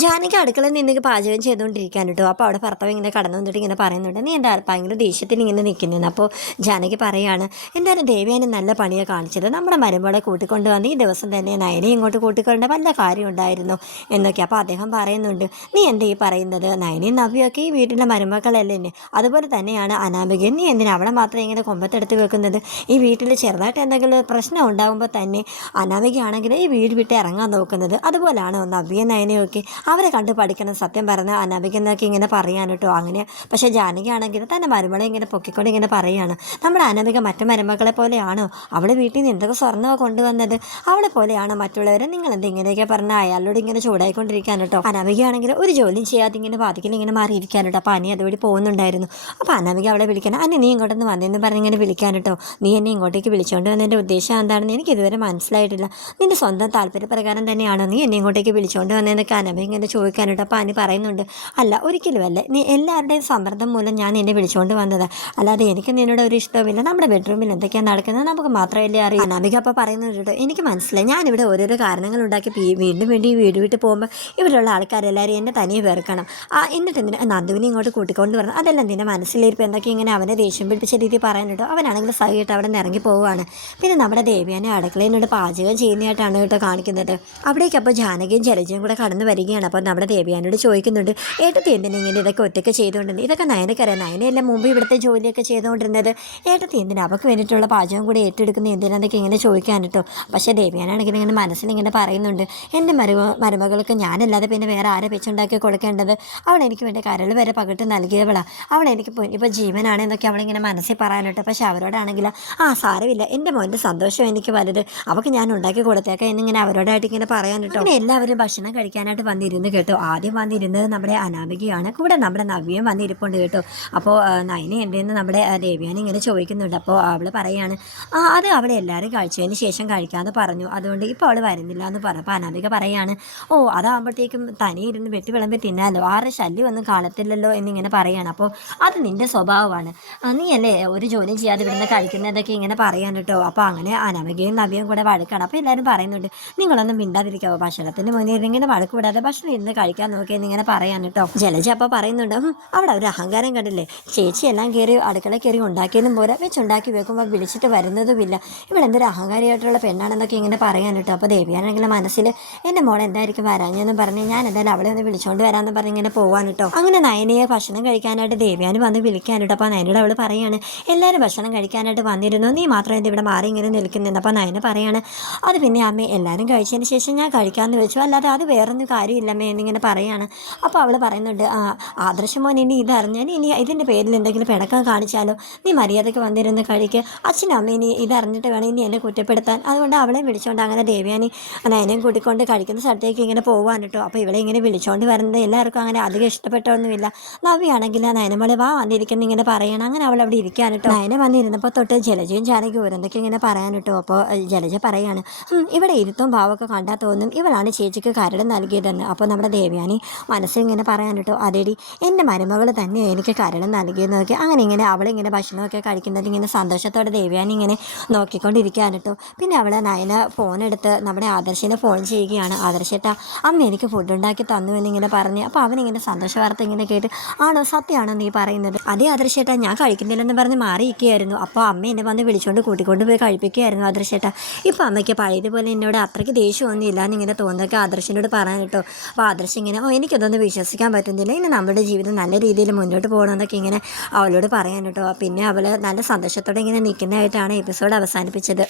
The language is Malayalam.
ജാനകി അടുക്കളയിൽ നിന്ന് പാചകം ചെയ്തുകൊണ്ടിരിക്കാൻ കേട്ടോ. അപ്പോൾ അവിടെ ഭർത്താവ് ഇങ്ങനെ കടന്നു വന്നിട്ട് ഇങ്ങനെ പറയുന്നുണ്ട് നീ എന്താ ഭയങ്കര ദേഷ്യത്തിൽ ഇങ്ങനെ നിൽക്കുന്നതെന്ന്? അപ്പോൾ ജാനകി പറയാണ് എന്തായാലും ദേവ്യാനി നല്ല പണിയാണ് കാണിച്ചത്. നമ്മുടെ മരുമകളെ കൂട്ടിക്കൊണ്ട് വന്ന് ഈ ദിവസം തന്നെ നയനെ ഇങ്ങോട്ട് കൂട്ടിക്കൊണ്ട് വല്ല കാര്യം ഉണ്ടായിരുന്നു എന്നൊക്കെ. അപ്പോൾ അദ്ദേഹം പറയുന്നുണ്ട് നീ എന്താ ഈ പറയുന്നത്? നയനയും നവ്യൊക്കെ ഈ വീട്ടിലെ മരുമക്കളല്ലേ അതുപോലെ തന്നെയാണ് അനാമികയും. നീ എന്തിനാ അവളെ മാത്രം ഇങ്ങനെ കൊമ്പത്തെടുത്ത് വെക്കുന്നത്? ഈ വീട്ടിൽ ചെറുതായിട്ട് എന്തെങ്കിലും പ്രശ്നം ഉണ്ടാകുമ്പോൾ തന്നെ അനാമികയാണെങ്കിൽ ഈ വീട് വിട്ട് ഇറങ്ങാൻ നോക്കുന്നത്. അതുപോലെയാണ് നവ്യ നയനയൊക്കെ അവരെ കണ്ട് പഠിക്കണം. സത്യം പറഞ്ഞ അനാമിക എന്നൊക്കെ ഇങ്ങനെ പറയാൻ കേട്ടോ അങ്ങനെ പക്ഷേ ജാനകി ആണെങ്കിൽ തന്നെ മരുമകളെ ഇങ്ങനെ പൊക്കിക്കൊണ്ട് ഇങ്ങനെ പറയുകയാണ് നമ്മുടെ അനാമിക മറ്റു മരുമക്കളെ പോലെയാണോ? അവളെ വീട്ടിൽ നിന്ന് എന്തൊക്കെ സ്വർണമോ കൊണ്ടുവന്നത്? അവളെ പോലെയാണോ മറ്റുള്ളവരെ? നിങ്ങൾ എന്ത് ഇങ്ങനെയൊക്കെ പറഞ്ഞാൽ അയാളോട് ഇങ്ങനെ ചൂടായിക്കൊണ്ടിരിക്കാൻ കേട്ടോ അനാമികയാണെങ്കിൽ ഒരു ജോലിയും ചെയ്യാതെ ഇങ്ങനെ ബാധിക്കൽ ഇങ്ങനെ മാറിയിരിക്കാൻ കേട്ടോ അപ്പോൾ അനി അതുവഴി പോകുന്നുണ്ടായിരുന്നു. അപ്പോൾ അനാമിക അവളെ വിളിക്കണം. അനി നീ ഇങ്ങോട്ടൊന്ന് വന്നെന്ന് പറഞ്ഞ് ഇങ്ങനെ വിളിക്കാൻ കേട്ടോ നീ എന്നെ ഇങ്ങോട്ടേക്ക് വിളിച്ചുകൊണ്ട് വന്നതിന്റെ ഉദ്ദേശം എന്താണെന്ന് എനിക്ക് ഇതുവരെ മനസ്സിലായിട്ടില്ല. നിന്റെ സ്വന്തം താല്പര്യപ്രകാരം തന്നെയാണോ നീ എന്നെ ഇങ്ങോട്ടേക്ക് വിളിച്ചുകൊണ്ട് വന്നതെന്നൊക്കെ അനമ ഇങ്ങനെ ചോദിക്കാനുണ്ട് അപ്പോൾ അനി പറയുന്നുണ്ട് അല്ല ഒരിക്കലും അല്ല. നീ എല്ലാവരുടെയും സമ്മർദ്ദം മൂലം ഞാൻ എന്നെ വിളിച്ചുകൊണ്ട് വന്നത്. അല്ലാതെ എനിക്ക് നിന്നോട് ഒരു ഇഷ്ടവുമില്ല. നമ്മുടെ ബെഡ്റൂമിൽ എന്തൊക്കെയാണ് നടക്കുന്നത് നമുക്ക് മാത്രമല്ലേ അറിയാം. അനാമിക അപ്പോൾ പറയുന്നുണ്ട് എനിക്ക് മനസ്സിലായി. ഞാനിവിടെ ഓരോരോ കാരണങ്ങൾ ഉണ്ടാക്കി വീണ്ടും വീണ്ടും ഈ വീട് വിട്ട് പോകുമ്പോൾ ഇവിടെയുള്ള ആൾക്കാരെല്ലാവരും എന്നെ തനിയെ വെറുക്കണം. ആ എന്നിട്ട് എന്തിനാ നന്ദുവിനെ ഇങ്ങോട്ട് കൂട്ടിക്കൊണ്ട് വരണം? അതെല്ലാം നിന്റെ മനസ്സിലിരിപ്പം എന്തൊക്കെ ഇങ്ങനെ അവനെ ദേഷ്യം പിടിപ്പിച്ച രീതി പറയാനുണ്ടോ? അവനാണെങ്കിൽ സഹിയിട്ട് അവിടെ നിന്ന് ഇറങ്ങി പോവുകയാണ്. പിന്നെ നമ്മുടെ ദേവിയാനെ അടുക്കളയിനോട് പാചകം ചെയ്യുന്നതായിട്ടാണ് കേട്ടോ കാണിക്കുന്നത്. അവിടേക്ക് അപ്പോൾ ജാനകിയും ജലജയും കൂടെ കടന്നു വരികയാണ്. അപ്പോൾ നമ്മുടെ ദേവിയാനോട് ചോദിക്കുന്നുണ്ട് ഏട്ടത്തി എന്തിനാ ഇങ്ങനെ ഇതൊക്കെ ഒറ്റയ്ക്ക് ചെയ്തുകൊണ്ടിരുന്നത് ഇതൊക്കെ നയനക്കറിയാം നയനയല്ലേ മുമ്പ് ഇവിടുത്തെ ജോലിയൊക്കെ ചെയ്തുകൊണ്ടിരുന്നത്. ഏട്ടത്തി എന്തിനാ? അവൾക്ക് വേണ്ടിയിട്ടുള്ള പാചകം കൂടി ഏറ്റെടുക്കുന്ന എന്തിനാന്നൊക്കെ ഇങ്ങനെ ചോദിക്കാൻ കേട്ടോ പക്ഷേ ദേവിയാനാണെങ്കിൽ ഇങ്ങനെ മനസ്സിൽ ഇങ്ങനെ പറയുന്നുണ്ട് എന്റെ മരുമ മരുമകൾക്ക് ഞാനല്ലാതെ പിന്നെ വേറെ ആരെ വെച്ചുണ്ടാക്കി കൊടുക്കേണ്ടത്? അവൾ എനിക്ക് വേണ്ടി കരൾ വരെ പകിട്ട് നൽകിയവളാണ് അവൾ എനിക്ക് ഇപ്പോൾ ജീവനാണെന്നൊക്കെ അവളിങ്ങനെ മനസ്സിൽ പറയാനിട്ട് പക്ഷേ അവരോടാണെങ്കിൽ ആ സാരമില്ല. എന്റെ മോന്റെ സന്തോഷം എനിക്ക് വലുത്. അവൾക്ക് ഞാൻ ഉണ്ടാക്കി കൊടുത്തേക്കാം എന്നിങ്ങനെ അവരോടായിട്ട് ഇങ്ങനെ പറയാൻ കേട്ടോ എല്ലാവരും ഭക്ഷണം കഴിക്കാനായിട്ട് വന്നിരുന്നു കേട്ടോ. ആദ്യം വന്നിരുന്നത് നമ്മുടെ അനാമികയാണ്. കൂടെ നമ്മുടെ നവ്യം വന്നിരിപ്പുണ്ട് കേട്ടോ. അപ്പോൾ നയന നിന്ന് നമ്മുടെ ആ, ഇങ്ങനെ ചോദിക്കുന്നുണ്ട്. അപ്പോൾ അവൾ പറയാണ് ആ അത് അവിടെ എല്ലാവരും കഴിച്ചതിന് ശേഷം കഴിക്കാമെന്ന് പറഞ്ഞു. അതുകൊണ്ട് ഇപ്പോൾ അവൾ വരുന്നില്ല എന്ന് പറഞ്ഞു. അപ്പോൾ അനാമിക പറയാണ് ഓ അതാകുമ്പോഴത്തേക്കും തനി ഇരുന്ന് വെട്ടി വിളമ്പി തിന്നാലോ? ആരുടെ ശല്യം ഒന്നും കാണത്തില്ലല്ലോ എന്നിങ്ങനെ പറയാണ്. അപ്പോൾ അത് നിന്റെ സ്വഭാവമാണ്. നീയല്ലേ ഒരു ജോലിയും ചെയ്യാതെ ഇവിടുന്ന് കഴിക്കുന്നതൊക്കെ ഇങ്ങനെ പറയാൻ കേട്ടോ? അപ്പോൾ അങ്ങനെ അനാമികയും നവ്യയും കൂടെ വഴക്കാണ്. അപ്പോൾ എല്ലാവരും പറയുന്നുണ്ട് നിങ്ങളൊന്നും മിണ്ടാതിരിക്കാവോ? ഭക്ഷണത്തിന് മുന്നേ ഇങ്ങനെ വഴക്ക് വിടാതെ ഭക്ഷണം ഇരുന്ന് കഴിക്കാൻ നോക്കി ഇങ്ങനെ പറയാൻ കേട്ടോ. ജലജ അപ്പോൾ പറയുന്നുണ്ട് "ഹും, അവിടെ ഒരു അഹങ്കാരം കണ്ടില്ലേ? ചേച്ചി എല്ലാം കയറി അടുക്കള കയറി ഉണ്ടാക്കിയതും പോരാ. വെച്ചുണ്ടാക്കി വെക്കുമ്പോൾ വിളിച്ചിട്ട് വരുന്നതുമില്ല. ഇവിടെ എന്തൊരു അഹങ്കാരിയായിട്ടുള്ള പെണ്ണാണെന്നൊക്കെ ഇങ്ങനെ പറയാൻ കേട്ടോ. അപ്പോൾ ദേവിയാണെങ്കിൽ മനസ്സിൽ എന്റെ മോളെ എന്തായിരിക്കും വരാഞ്ഞെന്ന് പറഞ്ഞ് ഞാൻ എന്തായാലും അവളെ ഒന്ന് വിളിച്ചുകൊണ്ട് വരാമെന്ന് പറഞ്ഞ് ഇങ്ങനെ പോവാൻ കേട്ടോ. അങ്ങനെ നയനയെ ഭക്ഷണം കഴിക്കാനായിട്ട് ദേവിയാനും വന്ന് വിളിക്കാൻ കേട്ടോ. അപ്പോൾ നയനോട് അവൾ പറയാണ് എല്ലാവരും ഭക്ഷണം കഴിക്കാനായിട്ട് വന്നിരുന്നു. നീ മാത്രം എന്ത് ഇവിടെ മാറി ഇങ്ങനെ നിൽക്കുന്നുണ്ട് അപ്പോൾ നയന പറയാണ് അത് പിന്നെ അമ്മ എല്ലാവരും കഴിച്ചതിന് ശേഷം ഞാൻ കഴിക്കാമെന്ന് വെച്ചു അല്ലാതെ അത് വേറൊന്നും കാര്യമില്ലമ്മേ എന്നിങ്ങനെ പറയുകയാണ് അപ്പോൾ അവൾ പറയുന്നുണ്ട് ആ ആദർശ മോൻ ഇനി ഇതറിഞ്ഞാൽ ഇനി ഇതിന്റെ പേരിൽ എന്തെങ്കിലും പിണക്കം കാണിച്ചാലോ? നീ മര്യാദയ്ക്ക് വന്നിരുന്ന് കഴിക്ക്. അച്ഛനും അമ്മ ഇനി ഇതറിഞ്ഞിട്ട് വേണം ഇനി എന്നെ കുറ്റപ്പെടുത്താൻ. അതുകൊണ്ട് അവളെ വിളിച്ചുകൊണ്ട് അങ്ങനെ ദേവ്യാനി നയനെയും കൂട്ടിക്കൊണ്ട് കഴിക്കുന്ന സ്ഥലത്തേക്ക് ഇങ്ങനെ പോകാൻ കേട്ടോ. അപ്പോൾ ഇവളെ ഇങ്ങനെ വിളിച്ചുകൊണ്ട് വരുന്നത് എല്ലാവർക്കും അങ്ങനെ അധികം ഇഷ്ടപ്പെട്ടൊന്നുമില്ല. നവ്യാണെങ്കിൽ ആ നയനമോളെ വാ വന്നിരിക്കുന്ന ഇങ്ങനെ പറയണം. അങ്ങനെ അവൾ അവിടെ ഇരിക്കാൻ കേട്ടോ. നയന വന്നിരുന്നപ്പോൾ തൊട്ട് ജലജയും ചാനകി ഓരോന്നൊക്കെ ഇങ്ങനെ പറയാൻ കേട്ടോ. അപ്പോൾ ജലജ പറയാണ് ഇവിടെ ഇരുത്തും ഭാവമൊക്കെ കണ്ടാൽ തോന്നും. ഇവളാണ് ചേച്ചിക്ക് കരട് നൽകിയതെന്ന്. അപ്പോൾ നമ്മുടെ ദേവ്യാനി മനസ്സിൽ ഇങ്ങനെ പറയാൻ കേട്ടോ അതേടി എന്റെ മരുമകൾ തന്നെ എനിക്ക് കരണം നൽകിയെന്നൊക്കെ അങ്ങനെ ഇങ്ങനെ അവളിങ്ങനെ ഭക്ഷണമൊക്കെ കഴിക്കുന്നത് ഇങ്ങനെ സന്തോഷത്തോടെ ദേവ്യാനി ഇങ്ങനെ നോക്കിക്കൊണ്ടിരിക്കാൻ കേട്ടോ. പിന്നെ അവളെ നയന ഫോണെടുത്ത് നമ്മുടെ ആദർശിനെ ഫോൺ ചെയ്യുകയാണ്. ആദർശേട്ട അമ്മ എനിക്ക് ഫുഡ് ഉണ്ടാക്കി തന്നു എന്നിങ്ങനെ പറഞ്ഞ്. അപ്പോൾ അവനിങ്ങനെ സന്തോഷ വാർത്ത ഇങ്ങനെ കേട്ട് ആണോ സത്യമാണോ നീ പറയുന്നത്? അതേ ആദർശേട്ടാ ഞാൻ കഴിക്കുന്നില്ലെന്ന് പറഞ്ഞ് മാറിയിരിക്കുകയായിരുന്നു. അപ്പോൾ അമ്മ എന്നെ വന്ന് വിളിച്ചുകൊണ്ട് കൂട്ടിക്കൊണ്ട് പോയി കഴിപ്പിക്കുകയായിരുന്നു ആദർശേട്ടാ. ഇപ്പോൾ അമ്മയ്ക്ക് പഴയതുപോലെ എന്നോട് അത്രയ്ക്ക് ദേഷ്യമൊന്നുമില്ല എന്നിങ്ങനെ തോന്നൊക്കെ ആദർശിനോട് പറയാൻ കേട്ടോ. അപ്പോൾ ആദർശം ഇങ്ങനെ ഓ എനിക്കതൊന്നും വിശ്വസിക്കാൻ പറ്റുന്നില്ല. ഇനി നമ്മുടെ ജീവിതം നല്ല രീതിയിൽ മുന്നോട്ട് പോകണമെന്നൊക്കെ ഇങ്ങനെ അവളോട് പറയാൻ കേട്ടോ. പിന്നെ അവൾ നല്ല സന്തോഷത്തോടെ ഇങ്ങനെ നിൽക്കുന്നതായിട്ടാണ് എപ്പിസോഡ് അവസാനിപ്പിച്ചത്.